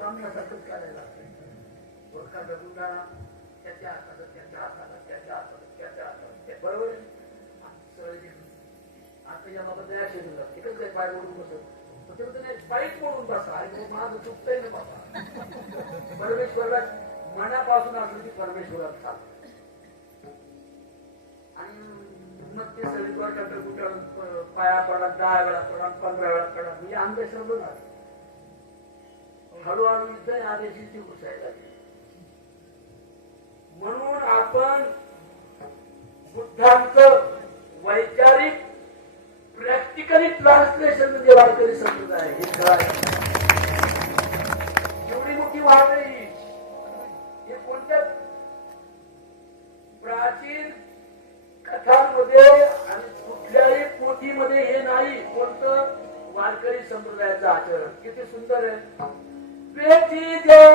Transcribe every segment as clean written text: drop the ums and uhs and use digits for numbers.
ब्राह्मणासारखंच करायला गोरखा दगुंडाळा त्याच्या हाताला त्याच्या हाताला त्याच्या हाताला त्याच्या हाताला बरोबर आता या बाबा दया शेजून जात एकच काय पाय ओढून बसत पाईप मोडून बसा आणि माझं चुकतंय ना बाबा परमेश्वरला मनापासून असलं की परमेश्वरात चालत आणि मग ते सगळी गोरखा दगुंडाळून पाया पडा 10 वेळा पडा 15 वेळा पडा म्हणजे अंधश्रद्धा झाली हळूहळू इथं आदेशाची घुसायला लागली म्हणून आपण बुद्धांचं वैचारिक प्रॅक्टिकली ट्रान्सलेशन म्हणजे वारकरी संप्रदाय हे खरं एवढी मोठी वाट आहे हे कोणत्या प्राचीन कथांमध्ये आणि कुठल्याही पोथीमध्ये हे नाही कोणतं वारकरी संप्रदायाचं आचरण किती सुंदर आहे बेटी देव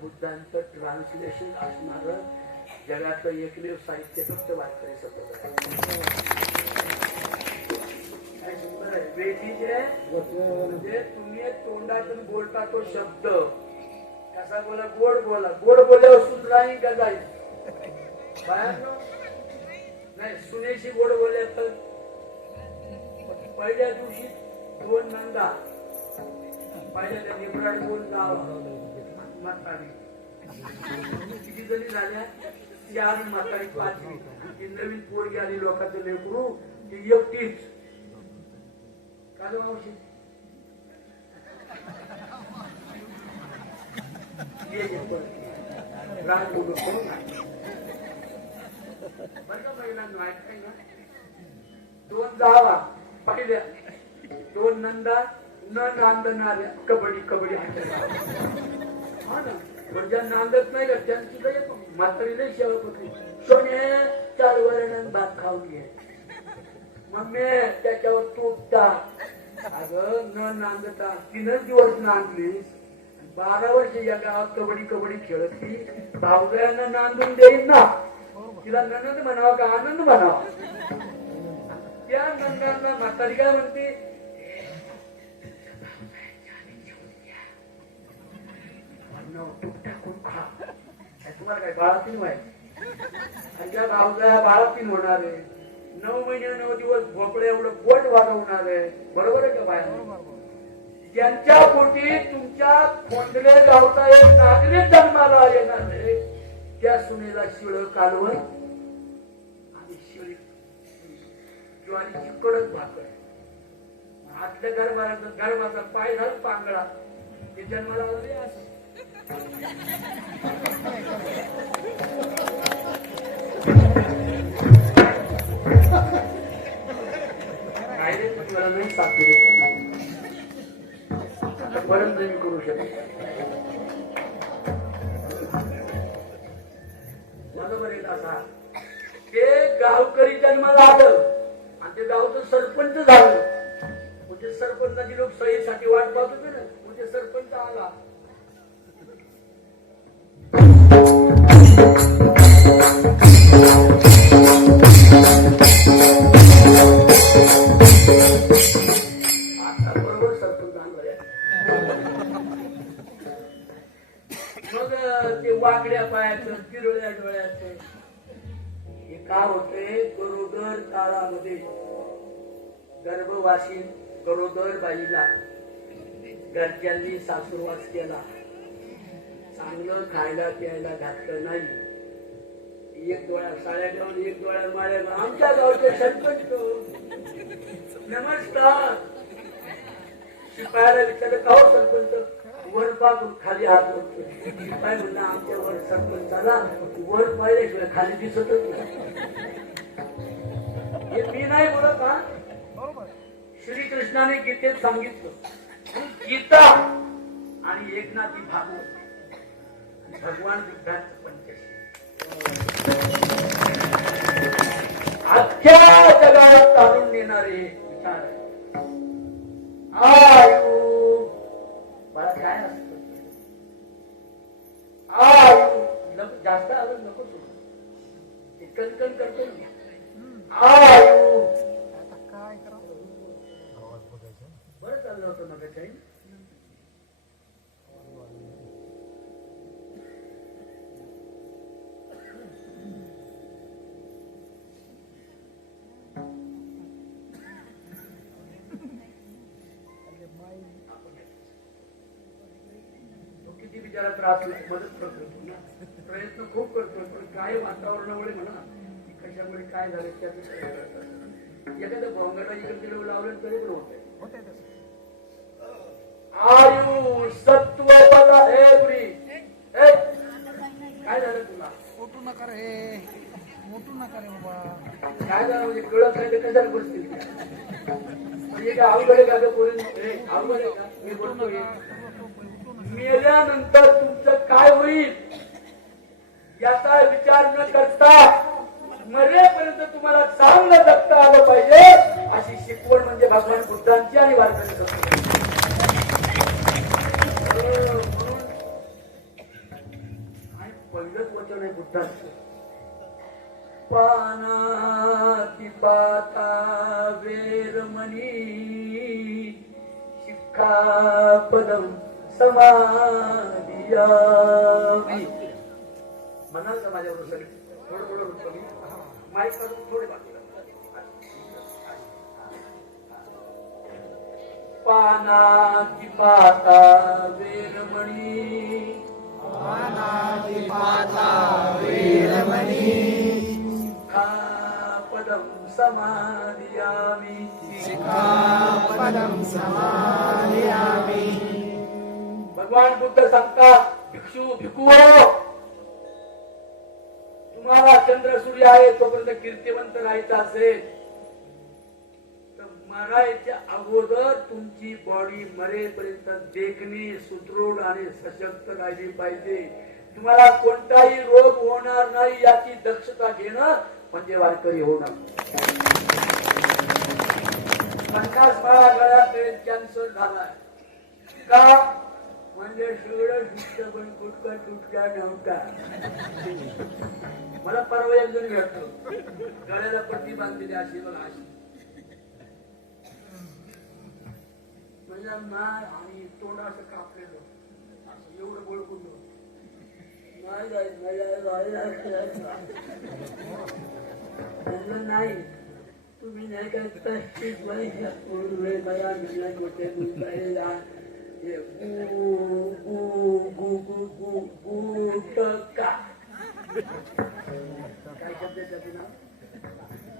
बुद्धांचं ट्रान्सलेशन असणार जगातलं एकमेव साहित्य फक्त वारकरी संप्रदाय म्हणजे तुम्ही तोंडातून बोलता तो शब्द कसा बोला गोड बोलल्यावर सुधराही का जाईल नाही सुनेशी गोड बोलले तर पहिल्या दिवशी 2 नंदा पहिल्या त्या निबराट बोल जावा किती जणी झाल्या 4 म्हातारी 5वी ती नवीन पोरगी आली लोकांचं लेकरू ती एकटीच का मावशी राज बोलू बरं का महिलांना ऐकाय ना 2 जावा पहिल्या 2 नंदा न नांदणाऱ्या कबड्डी म्हणजे नांदत नाही का त्यांची म्हातारी नाही शेवा पकडी सोने 4 वर्णन भात खाऊन घे मम्मी त्याच्यावर तुटता अगं न नांदता 3च दिवस नांदलीस 12 वर्ष या गावात कबड्डी खेळत ती भावगयांना नांदून देईन ना तिला ननंद म्हणावा का आनंद म्हणावा त्या नंदांना म्हातारी काय म्हणते तुम्हाला काय 12 माहिती त्या भावगया 12 होणार आहे 9 महिने 9 दिवस भोपळे एवढं पोट वाढवणार आहे बरोबर आहे का बाहेर ज्यांच्या पोटी तुमच्या कोंडले गावचा एक नागरिक जन्माला येणार आहे त्या सुनेला शिळ कालवण आणि शिळी ज्वारीची कडक भाकर आतल्या गरमाचा पाय घाल पांगळा ते जन्माला आले असं नाही सापडे आतापर्यंत मी करू शकतो बरोबर आहे असा ते गावकरी जन्माला आलं आणि ते गावचं सरपंच झालं म्हणजे सरपंचाची लोक सहीसाठी वाट पाहत होते ना म्हणजे सरपंच आला बरोबर सरपंच मग ते वाकड्या पायाचं किरळ्या डोळ्याचं हे काय होते गरोदर काळामध्ये गर्भवासी गरोदर बाईला घरच्यांनी सासूरवास केला, चांगलं खायला प्यायला घातलं नाही. एक डोळ्या साड्या लावून एक डोळ्या माळ्या लावून आमच्या गावचे सरपंच नमस्कार शिपायाला विचारलं का हो सरपंच वर पाहून खाली हात होतो. शिपाई म्हणला आमच्या वर सरपंचाला वर पाहिल्याशिवाय खाली दिसतच नाही. हे मी नाही बोलत हा, श्रीकृष्णाने गीतेत सांगितलं. गीता आणि एकनाथी भागवत भगवान बुद्धांचं पंचशील अख्ख्या जगाला तारून नेणारे विचार. आयु मला काय असत आयु जास्त आवाज नको सोडू, कणकण करतो मी. आयु काय करावं बरं चाललं होतं मग काही. किती बिचारा त्रास मदत करतो ना, प्रयत्न खूप करतो, पण काय वातावरणामुळे म्हणा कशामुळे काय झालं त्याचं एखादं भोंगाला इकडे लावलं तरी होत. आयु सत्व बल एवढी काय झालं तुला? मोठू नका रे, मोठू नका रे बाबा. काय झालं म्हणजे कळत नाही ते कशाला बसतील म्हणजे काय अवघड आहे का ग पोरी? अवघड आहे का? मी बोलतो मेल्यानंतर तुमचं काय होईल याचा विचार न करता मरेपर्यंत तुम्हाला चांगलं जगता आलं पाहिजे अशी शिकवण म्हणजे भगवान बुद्धांची आणि वारकरी संप्रदायाची. म्हणून आणि पहिलंच वचन आहे बुद्धांचं. पानाति पाता वेरमणी शिक्षापदम समाधियामी. म्हणाल का माझ्याबरोबर सगळे? थोडं थोडं होतं मी माईक काढून थोडे बाकी. पानाति पाता वेरमणी पानाति पाता वेरमणी शिक्षापदं समाधियामि. शिक्षापदं समाधियामि. भगवान बुद्ध सांगतात भिक्षू भिक्खू तुम्हाला चंद्र सूर्य आहे तोपर्यंत कीर्तिवंत राहायचं असेल तर मरायच्या अगोदर तुमची बॉडी मरेपर्यंत देखणी सुदृढ आणि सशक्त राहिली पाहिजे. तुम्हाला कोणताही रोग होणार नाही याची दक्षता घेणं म्हणजे वारकरी होणं. 50 बाळा गळ्यात कॅन्सर झालाय का म्हणजे सगळं सुटत पण गुटका तुटला नव्हता. मला परवा एक जण भेटतो गळ्याला पट्टी बांधलेली अशी बघा अशी म्हणजे मार आणि तोंड असं कापलेलं असं एवढं बोलकून नाही तुम्ही नाही काय तशीच मला मिळणार होते गुटका काय शब्द त्याचं नाव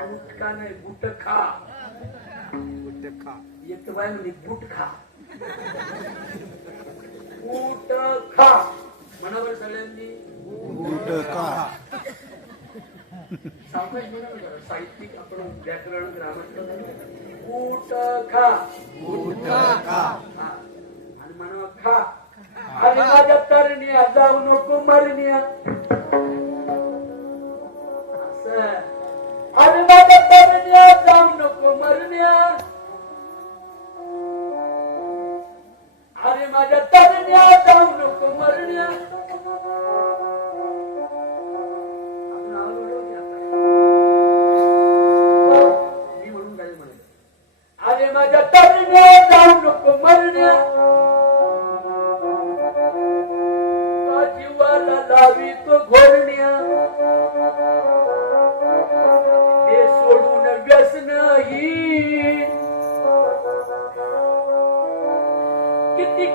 गुटखा नाही गुटखा. एक बाय म्हणजे गुटखा गुटखा म्हणावर सगळ्यांनी गुटखा. साहित्यिक आपण व्याकरण ग्रामर गुटखा गुटखा आणि म्हणा खा. आणि माझ्या तरण्या जाऊ नको मरण्या असं. आणि माझ्या तरण्या जाऊ नको मरण्या. अरे माझ्या तरण्या जाऊ नको मरण्या. मी म्हणून काय म्हणलं अरे माझ्या तरण्या जाऊ नको मरण्या. जीवाला लावी तो घोरण्या. हे सोडून व्यसन ही किती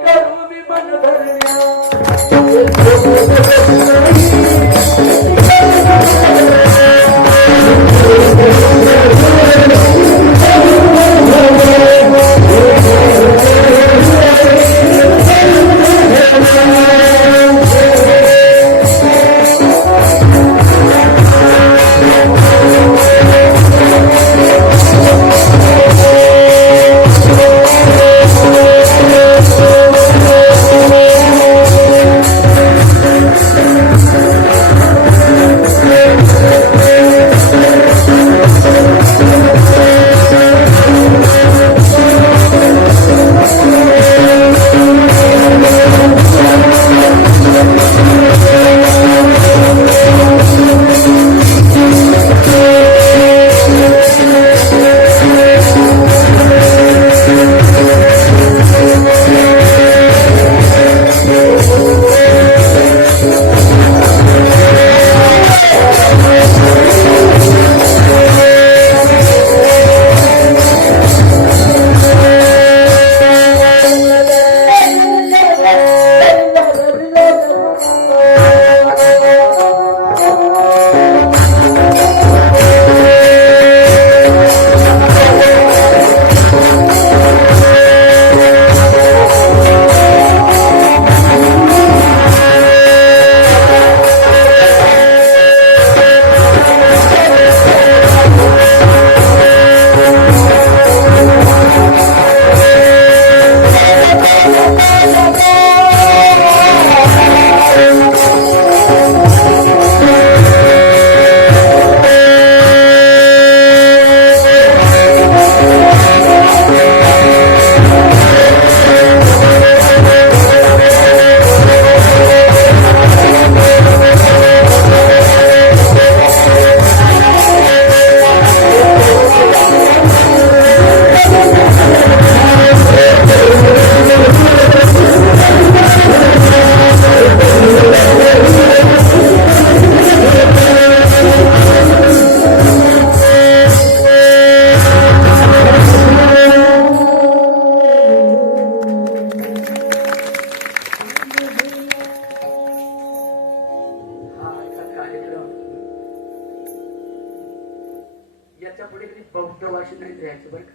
याच्या पुढे कधी बौद्ध भाषेत नाही लिहायचं बरं का.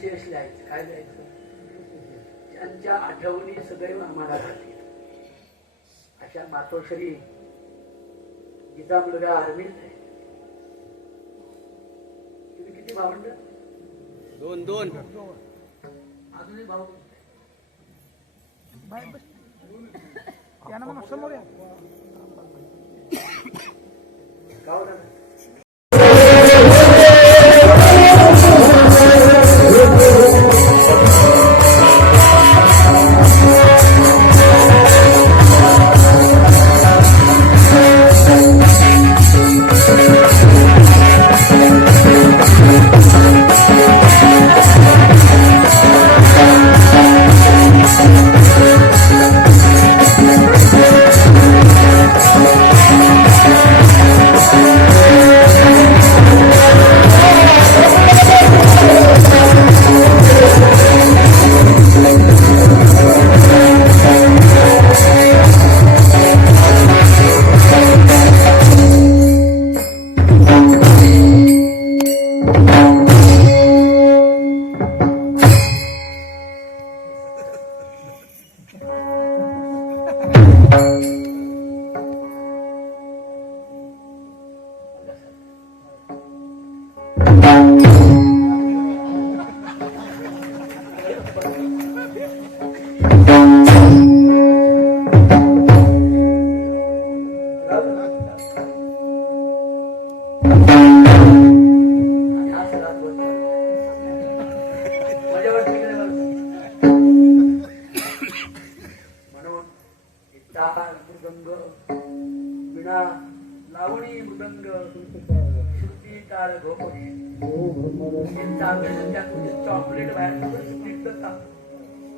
शेष लिहायचं. काय लिहायचं? त्यांच्या आठवणी सदैव आम्हाला राहतील अशा मातोश्री जिचा मुलगा आर्मीत आहे. तुम्ही किती भावंड? दोन. अजूनही भाऊ त्यांना मग समोर या. गाव ना. लावणी मृदंग श्रुती ताळ घोपणे चॉकलेट बाहेर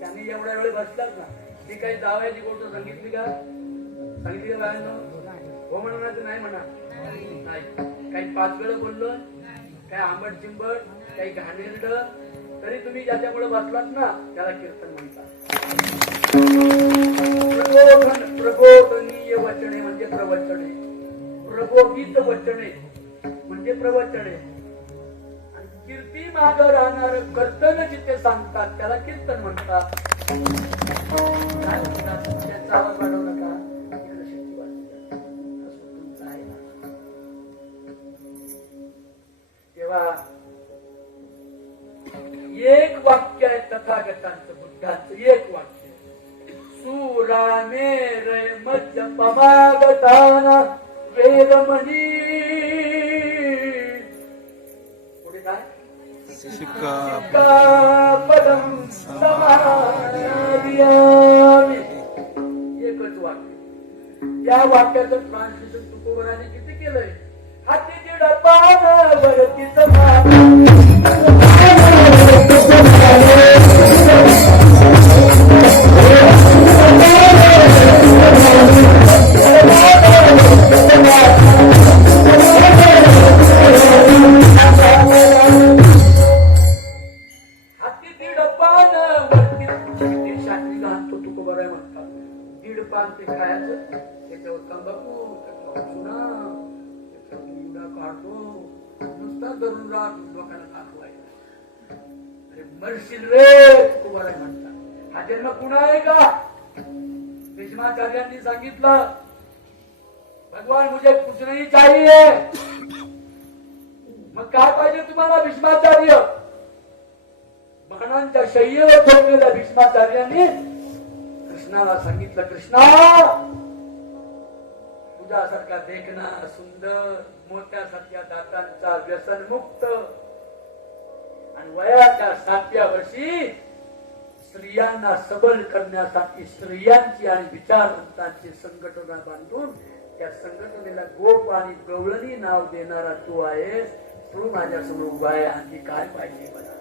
त्यांनी एवढ्या वेळ बसलाच ना. ती काही जावयाची गोष्ट सांगितली का? सांगितली का बाहेर? हो म्हणा नाही म्हणा. नाही काही 5 वेळ बोललो काय आंबट चिंबट काही घाणेरड तरी तुम्ही ज्याच्यामुळे बसलात ना त्याला कीर्तन म्हणतात. प्रबोधनीय वचने म्हणजे प्रवचने, प्रबोधित वचने म्हणजे प्रवचने, आणि कीर्ती माग राहणार कर्तन जिथे सांगतात त्याला कीर्तन म्हणतात. काय म्हणतात? त्याचा आवाज वाढवू नका. इकडे शेती वाजते. असं तुमचं आहे ना. तेव्हा एक वाक्य आहे तथागतांचं, बुद्धांचं एक वाक्य, सुरामेर मध्य पमागताना वेदमणी. पुढे काय? शिक्कापदं समादयामि. एकच वाक्य. या वाक्याचं ट्रान्सलेशन तुकोबराने किती केलंय? हाती दिडपान वरती समान. पान ते खायचं, त्याच्यावर तंबाखू, त्याच्यावर चुना, त्याच्यावर मुडा काढतो, नुसता धरून राहत लोकांना दाखवायचं. अरे मरशील रे तुम्हाला म्हणतात. हा जन्म पुन्हा आहे का? भीष्माचार्यांनी सांगितलं, भगवान मुझे कुछ नहीं चाहिए. मग काय पाहिजे तुम्हाला? भीष्माचार्य. बाणांच्या शय्येवर ठेवलेल्या भीष्माचार्यांनी कृष्णाला सांगितलं, कृष्णा तुझ्यासारखा देखना सुंदर, मोत्यासारख्या दातांचा व्यसनमुक्त आणि वयाच्या 7व्या वर्षी स्त्रियांना सबल करण्यासाठी स्त्रियांची आणि विचारवंतांची संघटना बांधून त्या संघटनेला गोप आणि गवळणी नाव देणारा तू आहेस. तू माझ्यासमोर उभा आहे. आणखी काय पाहिजे मला?